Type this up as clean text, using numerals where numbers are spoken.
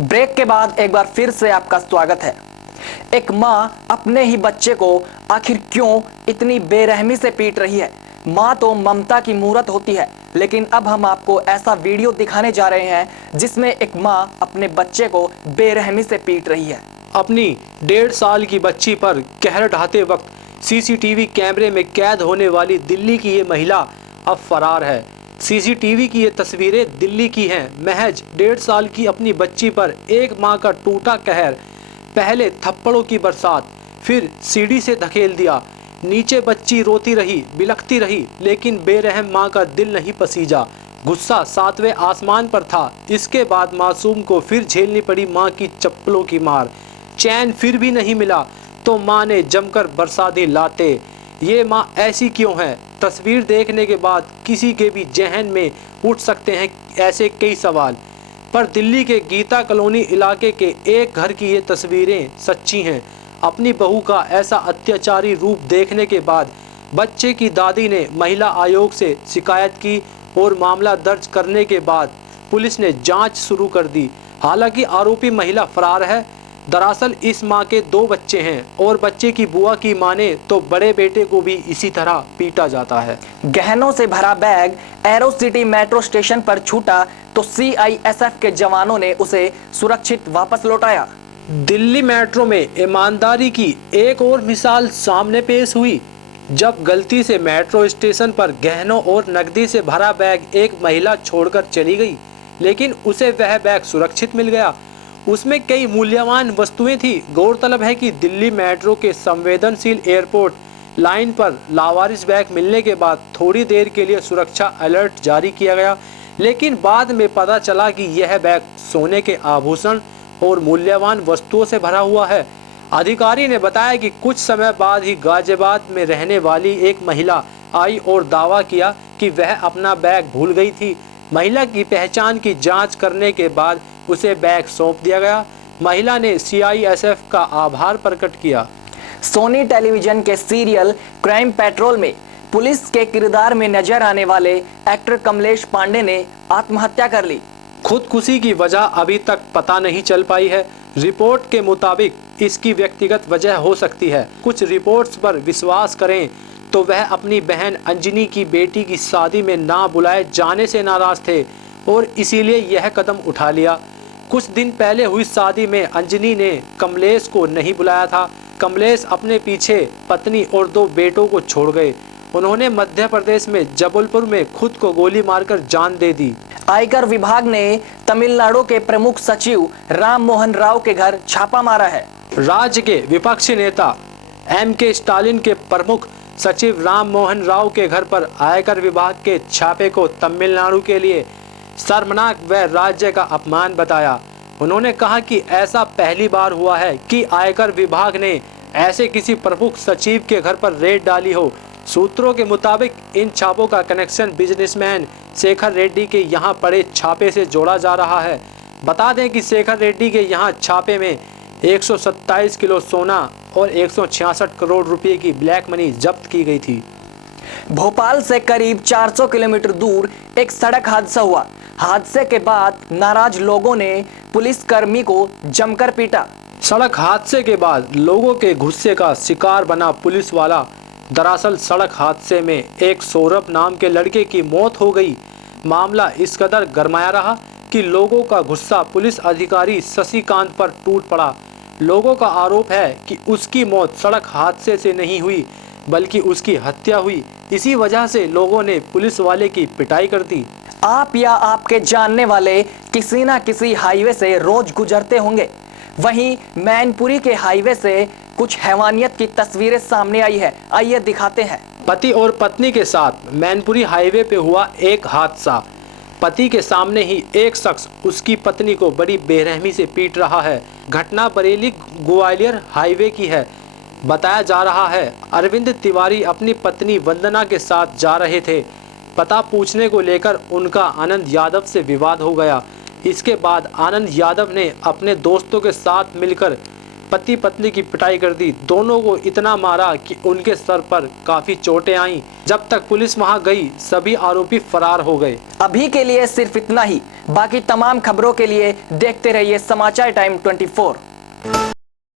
Break के बाद एक बार फिर से आपका स्वागत है। एक माँ अपने ही बच्चे को आखिर क्यों इतनी बेरहमी से पीट रही है। माँ तो ममता की मूरत होती है, लेकिन अब हम आपको ऐसा वीडियो दिखाने जा रहे हैं जिसमें एक माँ अपने बच्चे को बेरहमी से पीट रही है। अपनी 1.5 साल की बच्ची पर कहर ढाते वक्त सीसीटीवी कैमरे में कैद होने वाली दिल्ली की ये महिला अब फरार है। सीसीटीवी की ये तस्वीरें दिल्ली की हैं। महज 1.5 साल की अपनी बच्ची पर एक मां का टूटा कहर, पहले थप्पड़ों की बरसात, फिर सीढ़ी से धकेल दिया। नीचे बच्ची रोती रही, बिलखती रही, लेकिन बेरहम मां का दिल नहीं पसीजा। गुस्सा 7वें आसमान पर था। इसके बाद मासूम को फिर झेलनी पड़ी मां की चप्पलों की मार। चैन फिर भी नहीं मिला तो मां ने जमकर बरसा दी लाते। ये मां ऐसी क्यों है? तस्वीर देखने के बाद किसी के भी जहन में उठ सकते हैं ऐसे कई सवाल, पर दिल्ली के गीता कॉलोनी इलाके के एक घर की ये तस्वीरें सच्ची हैं। अपनी बहू का ऐसा अत्याचारी रूप देखने के बाद बच्चे की दादी ने महिला आयोग से शिकायत की और मामला दर्ज करने के बाद पुलिस ने जांच शुरू कर दी। हालांकि आरोपी महिला फरार है। दरअसल इस मां के 2 बच्चे हैं और बच्चे की बुआ की माने तो बड़े बेटे को भी इसी तरह पीटा जाता है। गहनों से भरा bag arrow city metro station पर छूटा तो सीआईएसएफ के जवानों ने उसे सुरक्षित वापस लौटाया। दिल्ली मेट्रो में ईमानदारी की एक और मिसाल सामने पेश हुई, जब गलती से मेट्रो स्टेशन पर गहनों और नकदी से भरा बैग एक महिला छोड़कर चली गई, लेकिन उसे वह बैग सुरक्षित मिल गया। उसमें कई मूल्यवान वस्तुएं थी। गौरतलब है कि दिल्ली मेट्रो के संवेदनशील एयरपोर्ट लाइन पर लावारिस बैग मिलने के बाद थोड़ी देर के लिए सुरक्षा अलर्ट जारी किया गया, लेकिन बाद में पता चला कि यह बैग सोने के आभूषण और मूल्यवान वस्तुओं से भरा हुआ है। अधिकारी ने बताया कि कुछ समय बाद ही गाजियाबाद में रहने वाली एक महिला आई और दावा किया कि वह अपना बैग भूल गई थी। महिला की पहचान की जांच करने के बाद उसे बैग सौंप दिया गया। महिला ने सीआईएसएफ का आभार प्रकट किया। सोनी टेलीविजन के सीरियल क्राइम पेट्रोल में पुलिस के किरदार में नजर आने वाले एक्टर कमलेश पांडे ने आत्महत्या कर ली। खुदकुशी की वजह अभी तक पता नहीं चल पाई है। रिपोर्ट के मुताबिक इसकी व्यक्तिगत वजह हो सकती है। कुछ रिपोर्ट्स पर विश्वास करें तो वह अपनी बहन अंजनी की बेटी की शादी में ना बुलाए जाने से नाराज थे और इसीलिए यह कदम उठा लिया। कुछ दिन पहले हुई शादी में अंजनी ने कमलेश को नहीं बुलाया था। कमलेश अपने पीछे पत्नी और 2 बेटों को छोड़ गए। उन्होंने मध्य प्रदेश में जबलपुर में खुद को गोली मारकर जान दे दी। आयकर विभाग ने तमिलनाडु के प्रमुख सचिव राम मोहन राव के घर छापा मारा है। राज्य के विपक्षी नेता एम.के. स्टालिन के प्रमुख सचिव राम मोहन राव के घर पर आयकर विभाग के छापे को तमिलनाडु के लिए शर्मनाक व राज्य का अपमान बताया। उन्होंने कहा कि ऐसा पहली बार हुआ है कि आयकर विभाग ने ऐसे किसी प्रमुख सचिव के घर पर रेड डाली हो। सूत्रों के मुताबिक इन छापों का कनेक्शन बिजनेसमैन शेखर रेड्डी के यहाँ पड़े छापे से जोड़ा जा रहा है। बता दें कि शेखर रेड्डी के यहाँ छापे में 127 किलो सोना और 166 करोड़ रुपए की ब्लैक मनी जब्त की गई थी। भोपाल से करीब 400 किलोमीटर दूर एक सड़क हादसा हुआ। हादसे के बाद नाराज लोगों ने पुलिसकर्मी को जमकर पीटा। सड़क हादसे के बाद लोगों के गुस्से का शिकार बना पुलिस वाला। दरअसल सड़क हादसे में एक सौरभ नाम के लड़के की मौत हो गई। मामला इस कदर गरमाया रहा कि लोगों का गुस्सा पुलिस अधिकारी शशिकांत पर टूट पड़ा। लोगों का आरोप है कि उसकी मौत सड़क हादसे से नहीं हुई, बल्कि उसकी हत्या हुई। इसी वजह से लोगों ने पुलिस वाले की पिटाई कर दी। आप या आपके जानने वाले किसी न किसी हाईवे से रोज गुजरते होंगे। वहीं मैनपुरी के हाईवे से कुछ हैवानियत की तस्वीरें सामने आई है। आइए दिखाते हैं। पति और पत्नी के साथ मैनपुरी हाईवे पे हुआ एक हादसा। पति के सामने ही एक शख्स उसकी पत्नी को बड़ी बेरहमी से पीट रहा है। घटना बरेली ग्वालियर हाईवे की है। बताया जा रहा है अरविंद तिवारी अपनी पत्नी वंदना के साथ जा रहे थे। पता पूछने को लेकर उनका आनंद यादव से विवाद हो गया। इसके बाद आनंद यादव ने अपने दोस्तों के साथ मिलकर पति पत्नी की पिटाई कर दी। दोनों को इतना मारा कि उनके सर पर काफी चोटें आईं। जब तक पुलिस वहां गई सभी आरोपी फरार हो गए। अभी के लिए सिर्फ इतना ही। बाकी तमाम खबरों के लिए देखते रहिए समाचार टाइम 24।